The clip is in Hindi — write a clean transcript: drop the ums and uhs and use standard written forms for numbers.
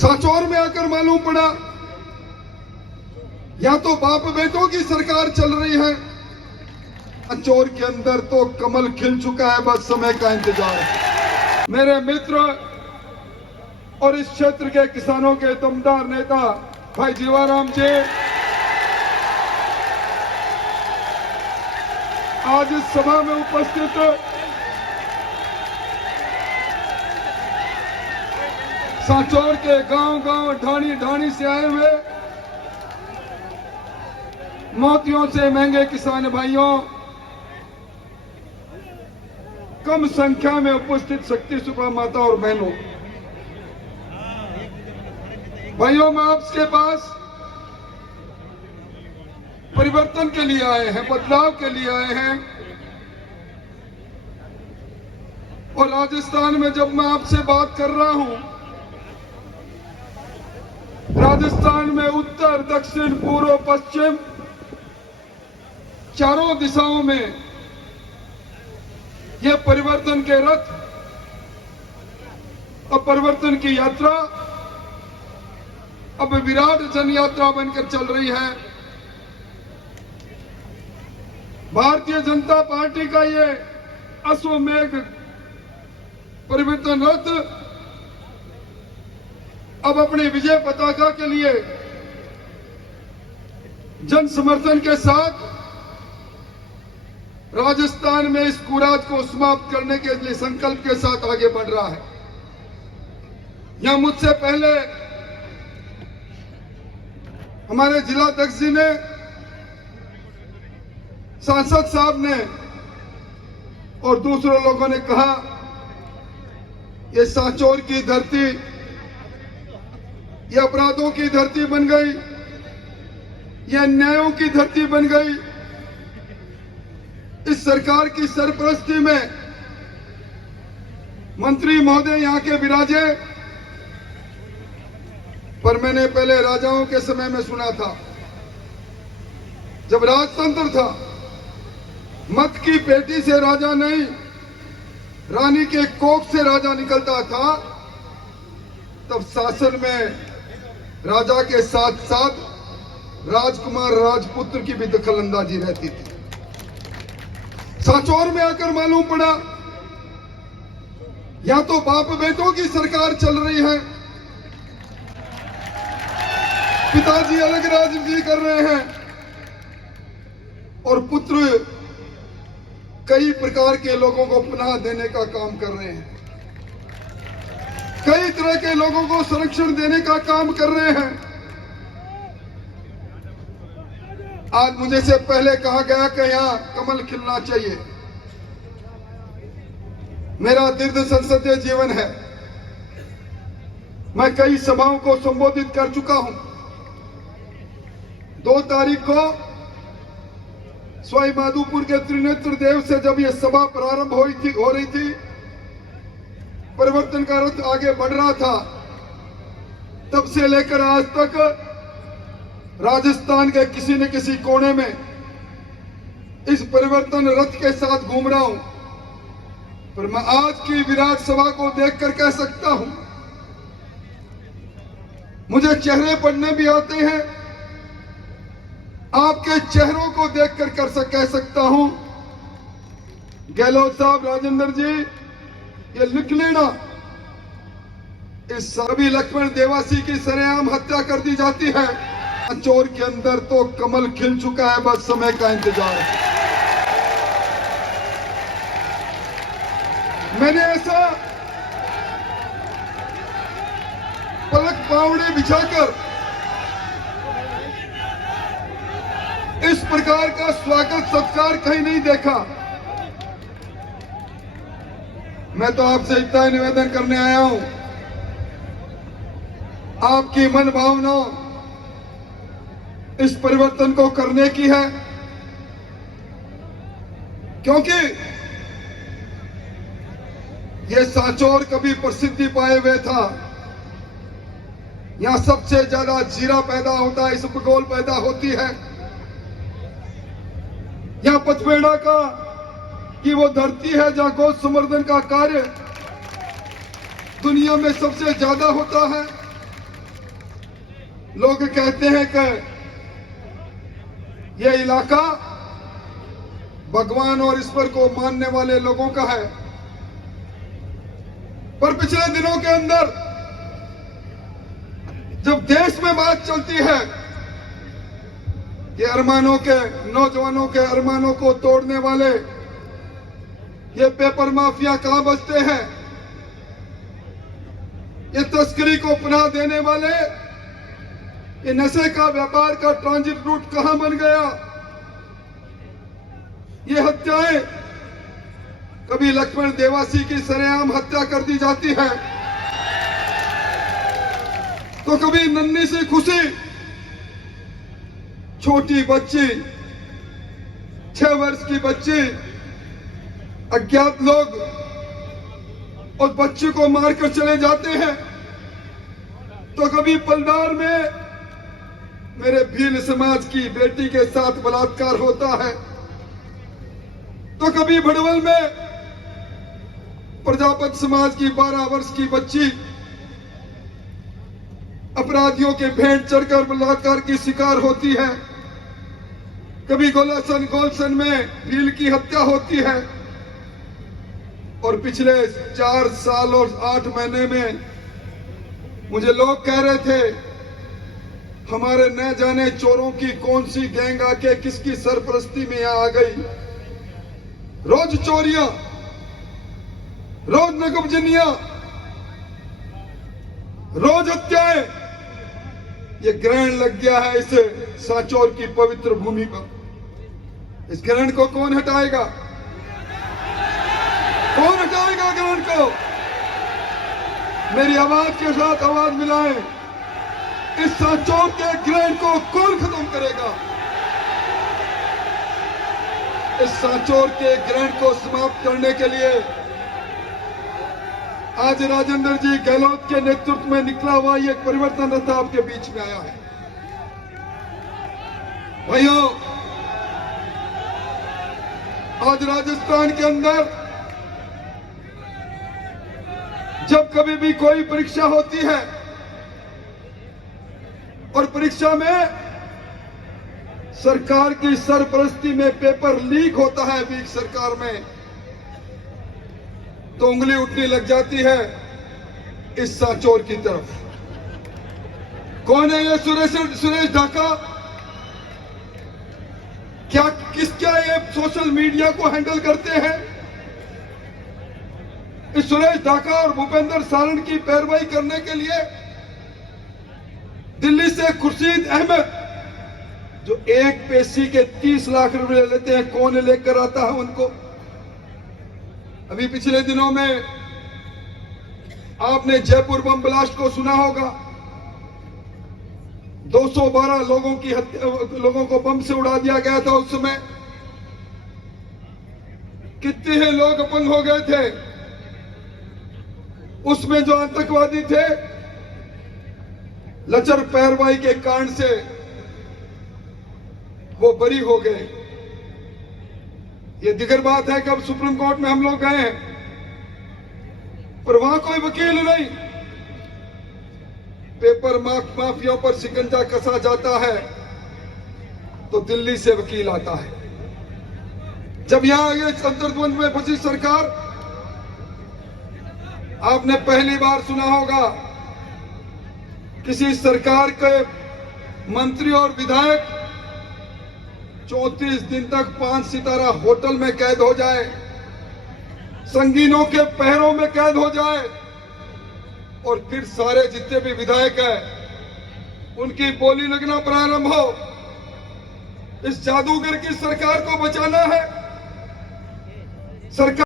सांचौर में आकर मालूम पड़ा या तो बाप बेटों की सरकार चल रही है। सांचौर के अंदर तो कमल खिल चुका है, बस समय का इंतजार है। मेरे मित्र और इस क्षेत्र के किसानों के दमदार नेता भाई जीवाराम जी आज इस सभा में उपस्थित सांचौर के गांव-गांव, ढाणी-ढाणी से आए हुए मोतियों से महंगे किसान भाइयों, कम संख्या में उपस्थित शक्ति सुपा माता और बहनों, भाइयों, मैं आपके पास परिवर्तन के लिए आए हैं, बदलाव के लिए आए हैं। और राजस्थान में जब मैं आपसे बात कर रहा हूं, राजस्थान में उत्तर, दक्षिण, पूर्व, पश्चिम चारों दिशाओं में ये परिवर्तन के रथ और परिवर्तन की यात्रा अब विराट जन यात्रा बनकर चल रही है। भारतीय जनता पार्टी का ये अश्वमेघ परिवर्तन रथ अब अपनी विजय पताका के लिए जन समर्थन के साथ राजस्थान में इस कुराज को समाप्त करने के लिए संकल्प के साथ आगे बढ़ रहा है। यहां मुझसे पहले हमारे जिलाध्यक्ष जी ने, सांसद साहब ने और दूसरे लोगों ने कहा, ये सांचौर की धरती ये अपराधों की धरती बन गई, ये अन्यायों की धरती बन गई। इस सरकार की सरपरस्ती में मंत्री महोदय यहां के विराजे, पर मैंने पहले राजाओं के समय में सुना था, जब राजतंत्र था, मत की पेटी से राजा नहीं, रानी के कोख से राजा निकलता था। तब शासन में राजा के साथ साथ राजकुमार, राजपुत्र की भी दखलंदाजी रहती थी। सांचौर में आकर मालूम पड़ा या तो बाप बेटों की सरकार चल रही है, पिताजी अलग राजनीति कर रहे हैं और पुत्र कई प्रकार के लोगों को पनाह देने का काम कर रहे हैं, कई तरह के लोगों को संरक्षण देने का काम कर रहे हैं। आज मुझे से पहले कहा गया कि यहां कमल खिलना चाहिए। मेरा दीर्घ संसदीय जीवन है, मैं कई सभाओं को संबोधित कर चुका हूं। 2 तारीख को सवाई माधोपुर के त्रिनेत्र देव से जब यह सभा प्रारंभ हो रही थी, परिवर्तन का रथ आगे बढ़ रहा था, तब से लेकर आज तक राजस्थान के किसी न किसी कोने में इस परिवर्तन रथ के साथ घूम रहा हूं। पर मैं आज की विराट सभा को देखकर कह सकता हूं, मुझे चेहरे पढ़ने भी आते हैं, आपके चेहरों को देखकर कह सकता हूं, गहलोत साहब, राजेंद्र जी, ये लिख लेना, इस सभी लक्ष्मण देवासी की सरेआम हत्या कर दी जाती है। सांचौर के अंदर तो कमल खिल चुका है, बस समय का इंतजार है। मैंने ऐसा पलक पावड़े बिछाकर इस प्रकार का स्वागत सत्कार कहीं नहीं देखा। मैं तो आपसे इतना निवेदन करने आया हूं, आपकी मन भावना इस परिवर्तन को करने की है, क्योंकि यह सांचौर कभी प्रसिद्धि पाए हुए था। यहां सबसे ज्यादा जीरा पैदा होता है, इसबगोल पैदा होती है। यहां पचपेड़ा का कि वो धरती है जहां गौ संवर्धन का कार्य दुनिया में सबसे ज्यादा होता है। लोग कहते हैं कि यह इलाका भगवान और ईश्वर को मानने वाले लोगों का है, पर पिछले दिनों के अंदर जब देश में बात चलती है कि अरमानों के, नौजवानों के अरमानों को तोड़ने वाले ये पेपर माफिया कहां बसते हैं, ये तस्करी को पनाह देने वाले, ये नशे का व्यापार का ट्रांजिट रूट कहां बन गया, ये हत्याएं, कभी लक्ष्मण देवासी की सरेआम हत्या कर दी जाती है, तो कभी नन्ही सी खुशी छोटी बच्ची, 6 वर्ष की बच्ची, अज्ञात लोग उस बच्ची को मारकर चले जाते हैं, तो कभी पलनार में मेरे भील समाज की बेटी के साथ बलात्कार होता है, तो कभी भड़वल में प्रजापत समाज की 12 वर्ष की बच्ची अपराधियों के भेंट चढ़कर बलात्कार की शिकार होती है, कभी गोलसन में भील की हत्या होती है, और पिछले 4 साल और 8 महीने में मुझे लोग कह रहे थे हमारे न जाने चोरों की कौन सी गैंग आके किसकी सरपरस्ती में यहां आ गई, रोज चोरियां, रोज नकबजनियां, रोज हत्याएं, ये ग्रहण लग गया है इस सांचौर की पवित्र भूमि पर। इस ग्रहण को कौन हटाएगा? कौन हटाएगा ग्रहण को? मेरी आवाज के साथ आवाज मिलाएं, इस सांचौर के ग्रहण को कौन खत्म करेगा? इस सांचौर के ग्रहण को समाप्त करने के लिए आज राजेंद्र जी गहलोत के नेतृत्व में निकला हुआ ये परिवर्तन रथ आपके बीच में आया है। भाइयों, आज राजस्थान के अंदर जब कभी भी कोई परीक्षा होती है और परीक्षा में सरकार की सरपरस्ती में पेपर लीक होता है, वीक सरकार में, तो उंगली उठने लग जाती है इस सांचौर की तरफ। कौन है ये सुरेश ढाका? क्या ये सोशल मीडिया को हैंडल करते हैं? इस सुरेश ढाका और भूपेंद्र सारण की पैरवाई करने के लिए दिल्ली से खुर्शीद अहमद, जो एक पेशी के 30 लाख रुपए लेते हैं, कौन लेकर आता है उनको? अभी पिछले दिनों में आपने जयपुर बम ब्लास्ट को सुना होगा, 212 लोगों को बम से उड़ा दिया गया था। उस समय कितने लोग अपंग हो गए थे। उसमें जो आतंकवादी थे, लचर पैरवाई के कारण से वो बरी हो गए। ये दिगर बात है कि अब सुप्रीम कोर्ट में हम लोग गए हैं, पर वहां कोई वकील नहीं। पेपर माफियाओं पर शिकंजा कसा जाता है तो दिल्ली से वकील आता है। जब यहां ये अंतर्द्वंद में फंसी सरकार, आपने पहली बार सुना होगा किसी सरकार के मंत्री और विधायक 34 दिन तक 5 सितारा होटल में कैद हो जाए, संगीनों के पहरों में कैद हो जाए, और फिर सारे जितने भी विधायक हैं उनकी बोली लगना प्रारंभ हो। इस जादूगर की सरकार को बचाना है। सरकार